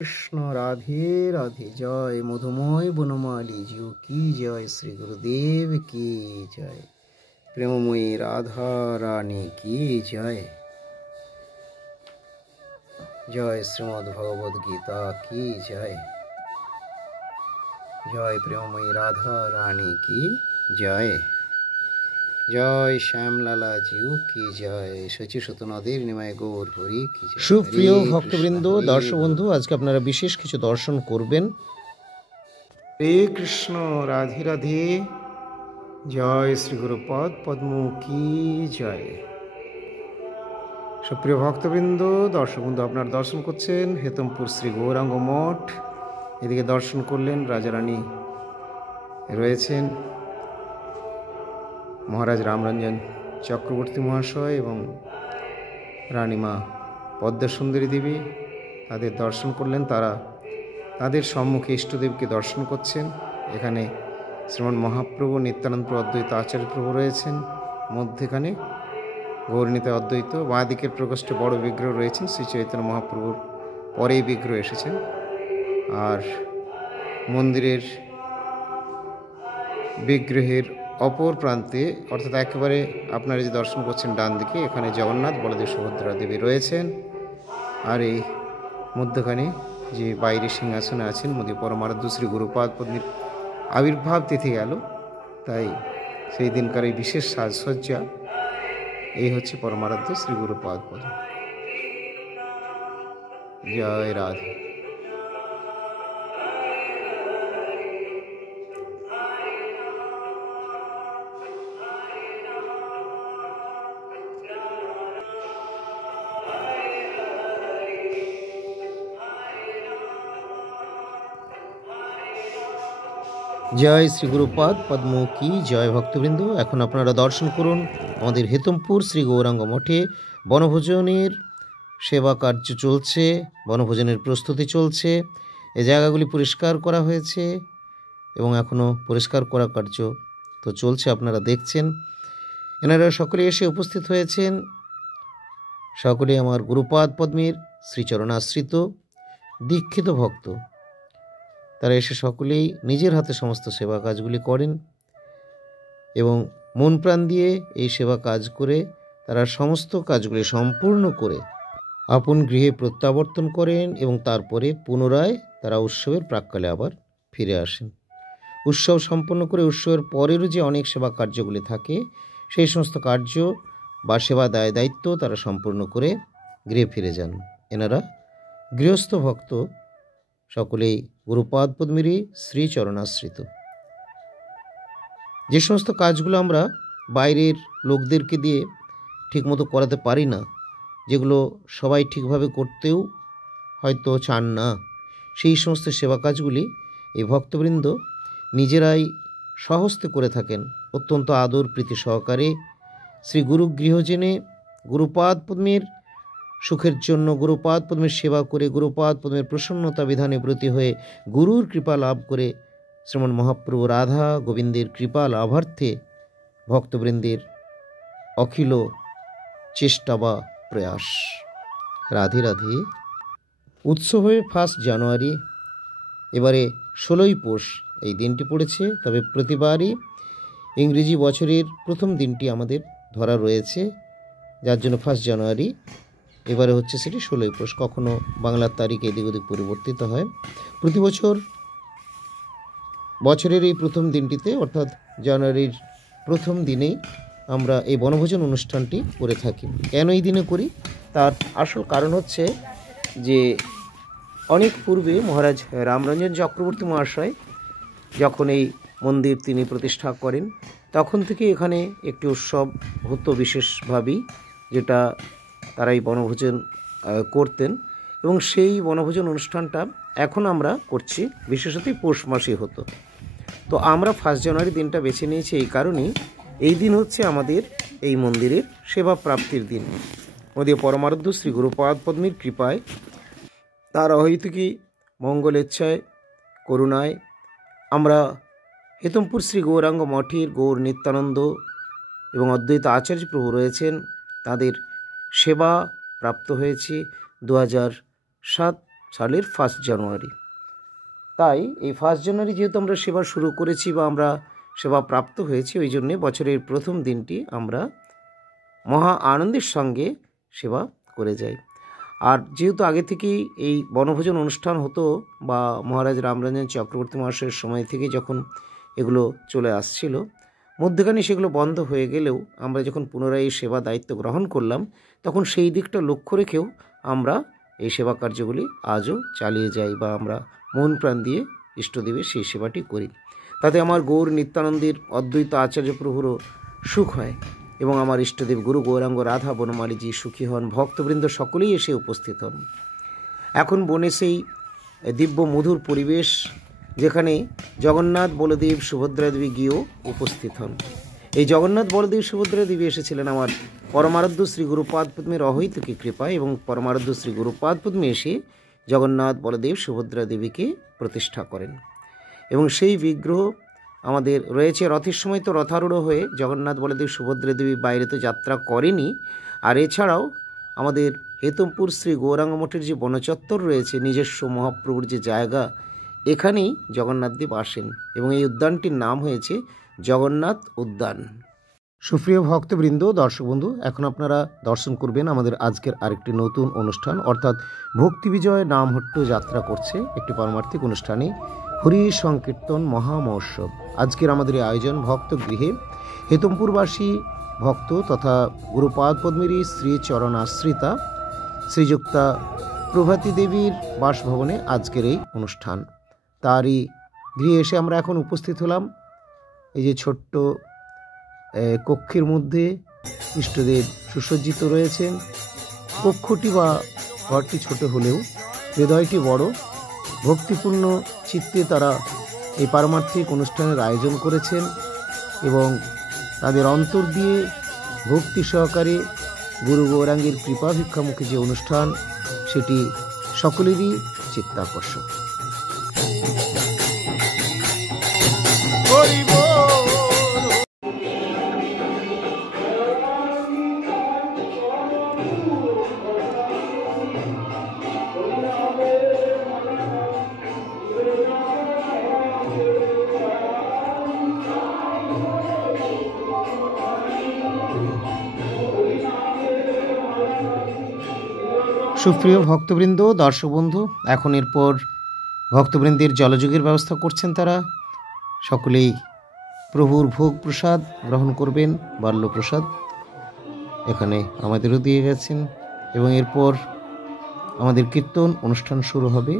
कृष्ण राधे राधे। जय मधुमय बनमाली जीव की जय। श्री गुरुदेव की जय। प्रेममयी राधा रानी की जय। जय श्रीमद् भगवद गीता की जय। जय प्रेममयी राधा रानी की जय। जय श्यामलाला जीव की जय। शची শতনদের নিমায় গৌর হরি কি জয়। সুপ্রিয় ভক্তবৃন্দ, দর্শক বন্ধু, আজকে আপনারা বিশেষ কিছু দর্শন করবেন। হরে কৃষ্ণ, রাধে রাধে। জয় শ্রী গুরুপদ পদ্ম কি জয়। সুপ্রিয় ভক্তবৃন্দ, দর্শক বন্ধু, আপনারা দর্শন করছেন হেতমপুর শ্রী গৌরাঙ্গ মঠ। এদিকে দর্শন করলেন রাজারানী রয়েছেন, মহারাজ রামরঞ্জন চক্রবর্তী মহাশয় এবং রানীমা পদ্মা সুন্দরী দেবী। তাদের দর্শন করলেন। তারা তাদের সম্মুখে ইষ্টদেবকে দর্শন করছেন। এখানে শ্রীমন মহাপ্রভু, নিত্যানন্দ প্রভু, অদ্বৈত আচার্য প্রভু রয়েছেন। মধ্যেখানে গৌরনীতা অদ্বৈত। বাঁ দিকের প্রকোষ্ঠে বড় বিগ্রহ রয়েছেন শ্রী চৈতন্য মহাপ্রভুর পরেই বিগ্রহ এসেছেন। আর মন্দিরের বিগ্রহের অপর প্রান্তে, অর্থাৎ একেবারে আপনারা যে দর্শন করছেন ডান দিকে, এখানে জগন্নাথ, বলদেব, সুভদ্রা দেবী রয়েছেন। আর এই মধ্যখানে যে বাইরে সিংহাসনে আছেন মোদী পরমারাধ্য শ্রী গুরুপাদ পদ্মীর আবির্ভাব তিথি গেল, তাই সেই দিনকার এই বিশেষ সাজসজ্জা। এই হচ্ছে পরমারাধ্য শ্রী গুরুপাদ পদ্ম। জয় রাধে। জয় শ্রী গুরুপাদ পদ্ম কি জয়। ভক্তবৃন্দ, এখন আপনারা দর্শন করুন আমাদের হেতমপুর শ্রী গৌরাঙ্গ মঠে বনভোজনের সেবা কার্য চলছে, বনভোজনের প্রস্তুতি চলছে। এই জায়গাগুলি পরিষ্কার করা হয়েছে এবং এখনও পরিষ্কার করা কার্য তো চলছে, আপনারা দেখছেন। এনারা সকলে এসে উপস্থিত হয়েছেন। সকলে আমার গুরুপাদ পদ্মের শ্রীচরণাশ্রিত দীক্ষিত ভক্ত। তারা এসে সকলেই নিজের হাতে সমস্ত সেবা কাজগুলি করেন এবং মন প্রাণ দিয়ে এই সেবা কাজ করে তারা সমস্ত কাজগুলি সম্পূর্ণ করে আপন গৃহে প্রত্যাবর্তন করেন এবং তারপরে পুনরায় তারা উৎসবের প্রাক্কালে আবার ফিরে আসেন। উৎসব সম্পন্ন করে উৎসবের পরেরও যে অনেক সেবা কার্যগুলি থাকে, সেই সমস্ত কার্য বা সেবা দায় দায়িত্ব তারা সম্পূর্ণ করে গৃহে ফিরে যান। এনারা গৃহস্থ ভক্ত, সকলেই গুরুপাদ পদ্মেরই শ্রীচরণাশ্রিত। যে সমস্ত কাজগুলো আমরা বাইরের লোকদেরকে দিয়ে ঠিকমতো করাতে পারি না, যেগুলো সবাই ঠিকভাবে করতেও হয়তো চান না, সেই সমস্ত সেবা কাজগুলি এই ভক্তবৃন্দ নিজেরাই স্বহস্তে করে থাকেন অত্যন্ত আদর প্রীতি সহকারে। শ্রী গুরু গৃহজেনে গুরুপাদ পদ্মের সুখের জন্য গুরুপাদ পদ্মের সেবা করে গুরুপাদ পদ্মের প্রসন্নতা বিধানে ব্রতী হয়ে গুরুর কৃপা লাভ করে শ্রীমন মহাপ্রভু রাধা গোবিন্দের কৃপা লাভার্থে ভক্তবৃন্দের অখিল চেষ্টা বা প্রয়াস। রাধে রাধে। উৎসব হয়ে 1 জানুয়ারি, এবারে 16ই পৌষ এই দিনটি পড়েছে। তবে প্রতিবারই ইংরেজি বছরের প্রথম দিনটি আমাদের ধরা রয়েছে, যার জন্য 1 জানুয়ারি এবারে হচ্ছে সেটি 16ই পৌষ। কখনো বাংলার তারিখ এদিক ওদিক পরিবর্তিত হয়। প্রতি বছর বছরের এই প্রথম দিনটিতে, অর্থাৎ জানুয়ারির প্রথম দিনেই আমরা এই বনভোজন অনুষ্ঠানটি করে থাকি। কেন এই দিনে করি, তার আসল কারণ হচ্ছে যে অনেক পূর্বে মহারাজ রামরঞ্জন চক্রবর্তী মহাশয় যখন এই মন্দির তিনি প্রতিষ্ঠা করেন, তখন থেকে এখানে একটি উৎসব হতো বিশেষভাবেই, যেটা তারা এই বনভোজন করতেন। এবং সেই বনভোজন অনুষ্ঠানটা এখন আমরা করছি, বিশেষত পৌষ মাসে হতো। তো আমরা 1 জানুয়ারি দিনটা বেছে নিয়েছি এই কারণেই, এই দিন হচ্ছে আমাদের এই মন্দিরের সেবা প্রাপ্তির দিন। আমাদের পরমারাধ্য শ্রী গুরুপাদ পদ্মের কৃপায়, তার অহৈতুকী মঙ্গলেচ্ছায়, করুণায় আমরা হেতমপুর শ্রী গৌরাঙ্গ মঠের গৌর নিত্যানন্দ এবং অদ্বৈত আচার্য প্রভু রয়েছেন, তাদের সেবা প্রাপ্ত হয়েছি 2007 সালের 1 জানুয়ারি। তাই এই 1 জানুয়ারি যেহেতু আমরা সেবা শুরু করেছি বা আমরা সেবা প্রাপ্ত হয়েছি, ওই জন্যে বছরের প্রথম দিনটি আমরা মহা আনন্দের সঙ্গে সেবা করে যাই। আর যেহেতু আগে থেকেই এই বনভোজন অনুষ্ঠান হতো বা মহারাজ রামরঞ্জন চক্রবর্তী মহাশয়ের সময় থেকে যখন এগুলো চলে আসছিল, মধ্যখানে সেগুলো বন্ধ হয়ে গেলেও আমরা যখন পুনরায় এই সেবা দায়িত্ব গ্রহণ করলাম, তখন সেই দিকটা লক্ষ্য রেখেও আমরা এই সেবা কার্যগুলি আজও চালিয়ে যাই বা আমরা মন প্রাণ দিয়ে ইষ্টদেবের সেই সেবাটি করি। তাতে আমার গৌর নিত্যানন্দের অদ্বৈত আচার্য প্রভুরও সুখ হয় এবং আমার ইষ্টদেব গুরু গৌরাঙ্গ রাধা বনমালীজি সুখী হন, ভক্তবৃন্দ সকলেই এসে উপস্থিত হন। এখন বনে সেই দিব্য মধুর পরিবেশ, যেখানে জগন্নাথ বলদেব সুভদ্রা দেবী গিয়েও উপস্থিত হন। এই জগন্নাথ বলদেব সুভদ্রা দেবী এসেছিলেন আমার পরমারাধ্য শ্রী গুরুপাদ পদ্মের অহৈতুকী কৃপা, এবং পরমারাধ্য শ্রী গুরুপাদ পদ্মে এসে জগন্নাথ বলদেব সুভদ্রা দেবীকে প্রতিষ্ঠা করেন। এবং সেই বিগ্রহ আমাদের রয়েছে। রথের সময় তো রথারূঢ় হয়ে জগন্নাথ বলদেব সুভদ্রা দেবী বাইরে তো যাত্রা করেনি, আর এছাড়াও আমাদের হেতমপুর শ্রী গৌরাঙ্গ মঠের যে বনচত্বর রয়েছে, নিজস্ব মহাপ্রভুর যে জায়গা, এখানেই জগন্নাথদেব আসেন এবং এই উদ্যানটির নাম হয়েছে জগন্নাথ উদ্যান। সুপ্রিয় ভক্তবৃন্দ, দর্শক বন্ধু, এখন আপনারা দর্শন করবেন আমাদের আজকের আরেকটি নতুন অনুষ্ঠান, অর্থাৎ ভক্তি বিজয় নামহট্ট যাত্রা করছে একটি পারমার্থিক অনুষ্ঠানে হরি সংকীর্তন মহামহোৎসব। আজকের আমাদের এই আয়োজন ভক্ত গৃহে হেতমপুরবাসী ভক্ত তথা গুরুপাদ পদ্মেরী শ্রী চরণাশ্রিতা শ্রীযুক্তা প্রভাতী দেবীর বাসভবনে আজকের এই অনুষ্ঠান। তারই গৃহে এসে আমরা এখন উপস্থিত হলাম। এই যে ছোট্ট কক্ষের মধ্যে ইষ্টদেব সুসজ্জিত রয়েছেন। কক্ষটি বা ঘরটি ছোট হলেও হৃদয়টি বড়। ভক্তিপূর্ণ চিত্তে তারা এই পারমার্থিক অনুষ্ঠানের আয়োজন করেছেন এবং তাদের অন্তর দিয়ে ভক্তি সহকারে গুরু গৌরাঙ্গের কৃপা ভিক্ষামুখী যে অনুষ্ঠান, সেটি সকলেরই চিত্তাকর্ষক। সুপ্রিয় ভক্তবৃন্দ, দর্শক বন্ধু, এখন এরপর ভক্তবৃন্দের জলযোগের ব্যবস্থা করছেন তারা। সকলেই প্রভুর ভোগ প্রসাদ গ্রহণ করবেন, বাল্য প্রসাদ এখানে আমাদেরও দিয়ে গেছেন এবং এরপর আমাদের কীর্তন অনুষ্ঠান শুরু হবে।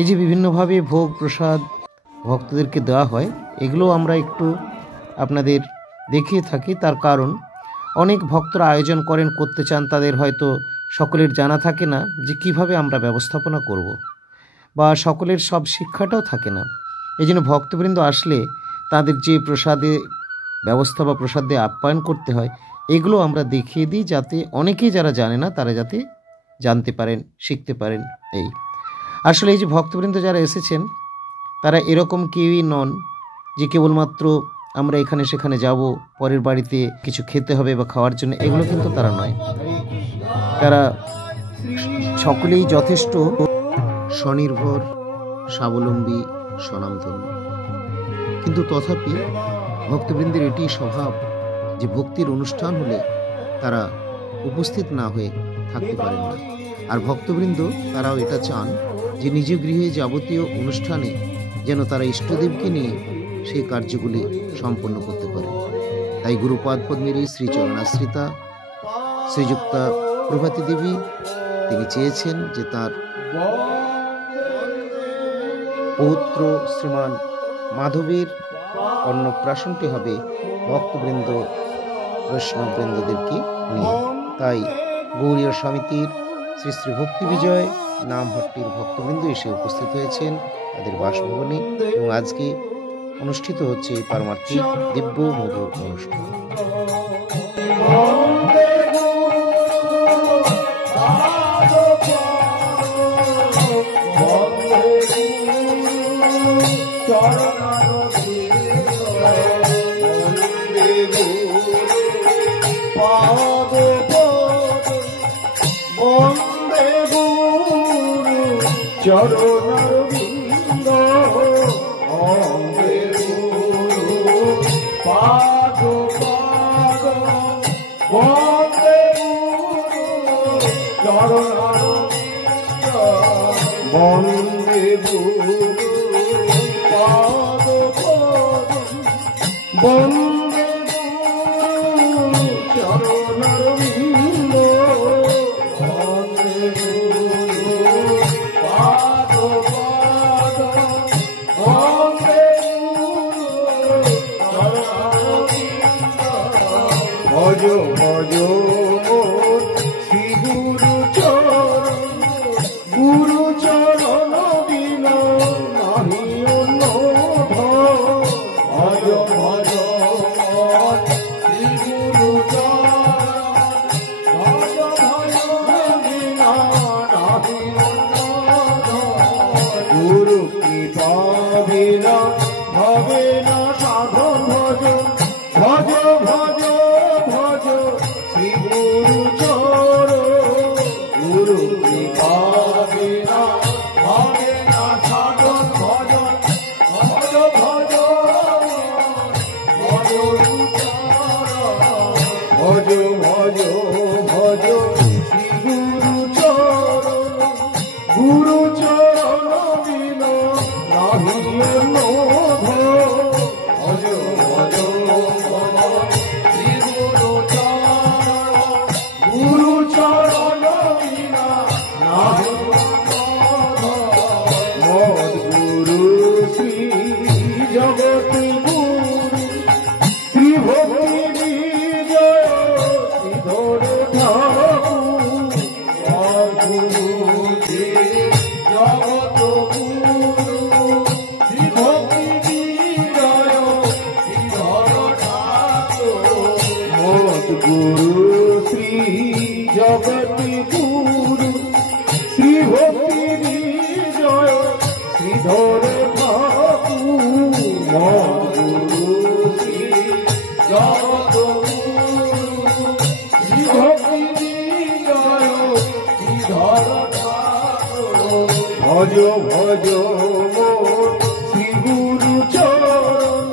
এই যে বিভিন্নভাবে ভোগ প্রসাদ ভক্তদেরকে দেওয়া হয়, এগুলো আমরা একটু আপনাদের দেখিয়ে থাকি। তার কারণ অনেক ভক্তরা আয়োজন করেন, করতে চান, তাদের হয়তো সকলের জানা থাকে না যে কিভাবে আমরা ব্যবস্থাপনা করব, বা সকলের সব শিক্ষাটাও থাকে না। এই জন্য ভক্তবৃন্দ আসলে তাদের যে প্রসাদে ব্যবস্থা বা প্রসাদ দিয়ে আপ্যায়ন করতে হয়, এগুলো আমরা দেখিয়ে দিই, যাতে অনেকেই যারা জানে না তারা যাতে জানতে পারেন, শিখতে পারেন। এই আসলে এই যে ভক্তবৃন্দ যারা এসেছেন, তারা এরকম কেউই নন যে কেবলমাত্র আমরা এখানে সেখানে যাব, পরের বাড়িতে কিছু খেতে হবে বা খাওয়ার জন্য, এগুলো কিন্তু তারা নয়। তারা সকলেই যথেষ্ট স্বনির্ভর, স্বাবলম্বী, স্বনামধন্য। কিন্তু তথাপি ভক্তবৃন্দের এটি স্বভাব যে ভক্তির অনুষ্ঠান হলে তারা উপস্থিত না হয়ে থাকতে পারেন না। আর ভক্তবৃন্দ তারাও এটা চান যে নিজ গৃহে যাবতীয় অনুষ্ঠানে যেন তারা ইষ্টদেবকে নিয়ে সেই কার্যগুলি সম্পন্ন করতে পারে। তাই গুরুপাদ পদ্মেরী শ্রী চরণাশ্রিতা শ্রীযুক্তা প্রভাতী দেবী তিনি চেয়েছেন যে তার পৌত্র শ্রীমান মাধবের অন্নপ্রাশনটি হবে ভক্তবৃন্দ বৈষ্ণববৃন্দদেরকে নিয়ে। তাই গৌরীয় সমিতির শ্রী শ্রী ভক্তি বিজয় নামহট্টির ভক্তবৃন্দ এসে উপস্থিত হয়েছেন তাদের বাসভবনে এবং আজকে অনুষ্ঠিত হচ্ছে এই পারমার্থিক দিব্য মধুর অনুষ্ঠান। বন্দে গুরু চরণারবিন্দ অঙ্গে গুরু পাদ পাদ বন্দে গুরু চরণারবিন্দ বন্দে গুরু পাদ পাদ বন্দে গুরু চরণারবিন্দ বন্দে গুরু পাদ পাদ বন্দে গুরু চরণারবিন্দ ভজ ভজ শ্রী গুরু চরণ গুরু চরণ বিনা নাহি অন্য ভজ ভজ শ্রী গুরু চরণ ভজ ভজ বিনা নাহি অন্য গুরু কৃপা বিনা হবে না সাধন ভজ ভজ ভজ ভজ শ্রী গুরু চরণ গুরু কৃপা বিনা হবে না সাধন ভজ ভজ ভজ ভজ ভজ ভজ ভজ শ্রী গুরু চরণ গুরু চরণ বিনা নাহি অন্য ভজ ভজ ভজ শ্রী গুরু চরণ গুরু চরণ বিনা নাহি মদ গুরু শ্রী জগৎ গুরু শ্রী ভক্তি বিজয় শ্রীধর ঠাকুর গুরু শ্রী জগৎ গুরু শ্রী ভক্তি বিজয় শ্রীধর ঠাকুর মদ গুরু শ্রী জগৎ গুরু শ্রী ভক্তি বিজয় শ্রীধর ঠাকুর মদ গুরু শ্রী জগৎ গুরু শ্রী ভক্তি বিজয় শ্রীধর ঠাকুর ভজ ভজ শ্রী গুরু চরণ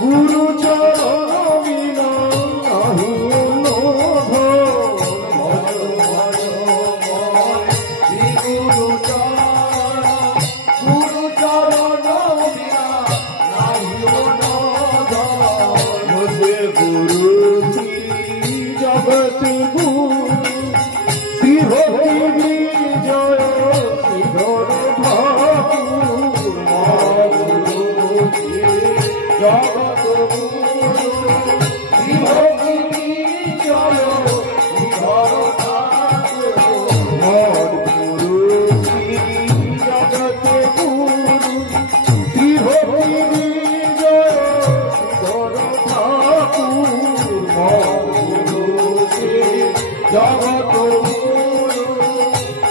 গুরু চরণ বিনা নাহি অন্য ভজ ভজ শ্রী গুরু চরণ গুরু চরণ বিনা নাহি অন্য ভজ গুরু শ্রী জগৎ গুরু শ্রী ভক্তি বিজয় শ্রীধর ঠাকুর গুরু শ্রী জগৎ গুরু শ্রী ভক্তি বিজয় শ্রীধর ঠাকুর মদ গুরু শ্রী জগৎ গুরু শ্রী ভক্তি বিজয় শ্রীধর ঠাকুর মদ গুরু শ্রী জগৎ গুরু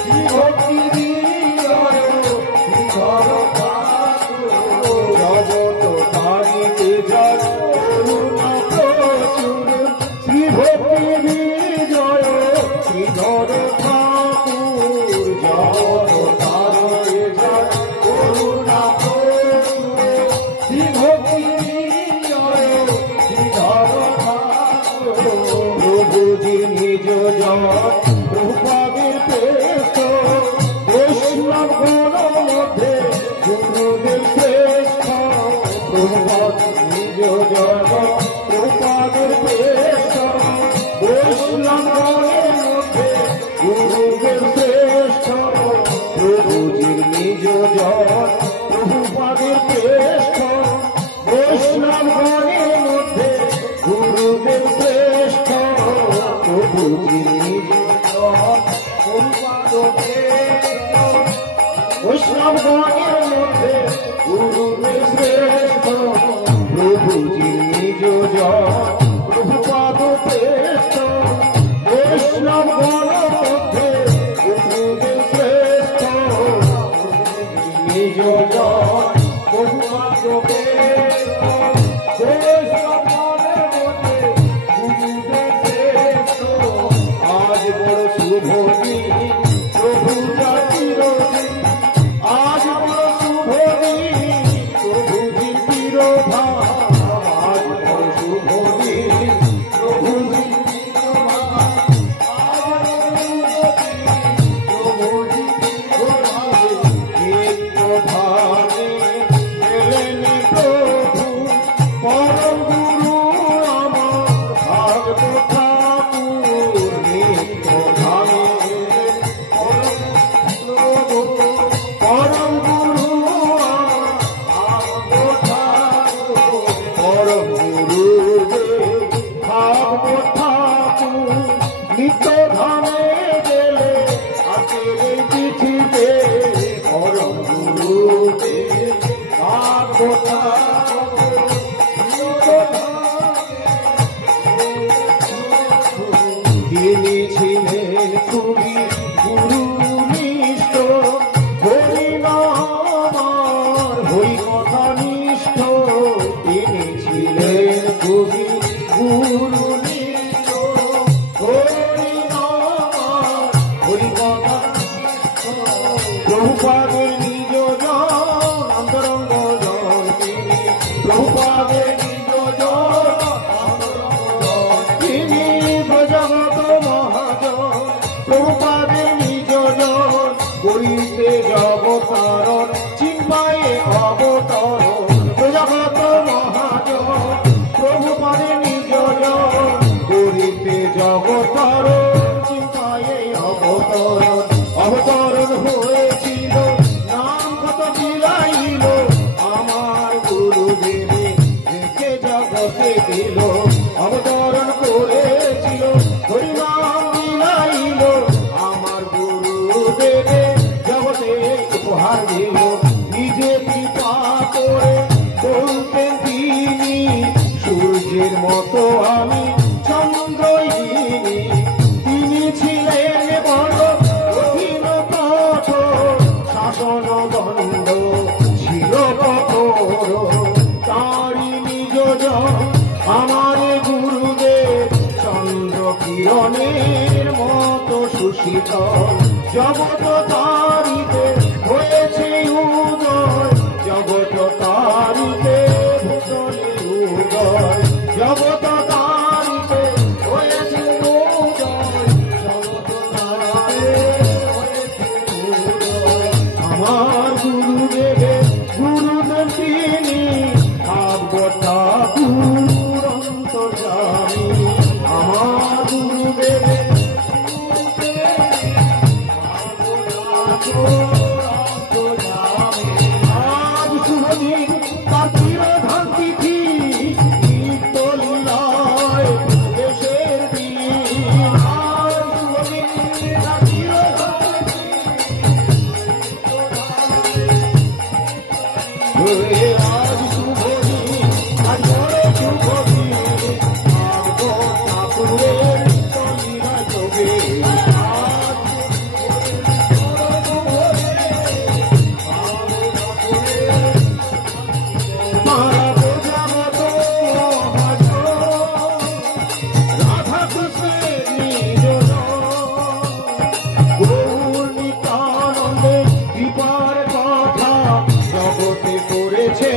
শ্রী ভক্তি বিজয় শ্রীধর ঠাকুর জগৎ তারিতে জয় করুণা প্রচুর শ্রী ভক্তি বিজয় শ্রীধর ঠাকুর জগৎ তারিতে জয় করুণা প্রচুর শ্রী ভক্তি বিজয় শ্রীধর ঠাকুর প্রভুজি নিজ জয় প্রভুপাদের শ্রেষ্ঠ বৈষ্ণব গণ মধ্যে গুরুদেব শ্রেষ্ঠ প্রভুপাদ নিজ জয় প্রভুপাদের শ্রেষ্ঠ বৈষ্ণব গণের মধ্যে গুরুদেব শ্রেষ্ঠ প্রভুজির নিজ জয় প্রভুপাদের শ্রেষ্ঠ বৈষ্ণব গণের মধ্যে গুরুদেব শ্রেষ্ঠ প্রভুজির নিজ জয় প্রভুপাদের বৈষ্ণব গণের মধ্যে গুরুদেব শ্রেষ্ঠ প্রভুজির নিজ জয় প্রভুপাদ শ্রেষ্ঠ বৈষ্ণব গণের মধ্যে গুরুদেব শ্রেষ্ঠ নিজ জয় প্রভুপাদ শ্রেষ্ঠ বৈষ্ণব গণের মধ্যে গুরুদেব শ্রেষ্ঠ আজ বড় শুভ দিন প্রভু জাতির প্রভুপাদের নিজ জন অন্তরঙ্গ জন তিনি প্রভুপাদের নিজ জন অন্তরঙ্গ জন তিনি প্রজাগত মহাজন প্রভুপাদের নিজ জন করিতে জগতারণ চিন্ময়ে অবতরণ প্রজাগত মহাজন প্রভুপাদের নিজ জন করিতে জগতারণ চিন্ময়ে অবতরণ অবতরণ হয়েছিল নাম কত বিলাইল আমার গুরুদেবে দেখে জগতে দিল অবতরণ করেছিল হরিনাম বিলাইল আমার গুরুদেবে জগতে উপহার দিল নিজে কৃপা করে বলতেন তিনি সূর্যের মতো আমি চন্দ্রহীনী তিনি ছিলেন বড় কঠিন কঠোর শাসন দণ্ড ছিল কঠোর তারি নিজ জন আমার গুরুদেব চন্দ্র কিরণের মতো সুশীতল জগৎ তারিতে হয়েছে উদয় জগৎ তারিতে ভূতলে উদয় জগৎ তারিতে হয়েছে উদয় জগৎ তারিতে হয়েছে উদয় আমার গুরুদেব তিনি ভাগবত ঠাকুর অন্তর্যামী আমার গুরুদেব আজ শুভদিন তার তিরোধান তিথি নিত্যলীলায় দেশের দিন আজ শুভদিন তার তিরোধান তিথি আজ শুভদিন আজ বড় শুভদিন ভাগবত ঠাকুরের নিত্যলীলা যোগে জগতে করেছে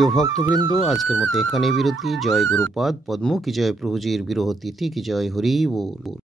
প্রিয় ভক্তবৃন্দ, আজকের মতো এখানেই বিরতি। জয় গুরুপাদ পদ্ম কি জয়, প্রভুজির বিরহ তিথি কি জয়, হরি বল।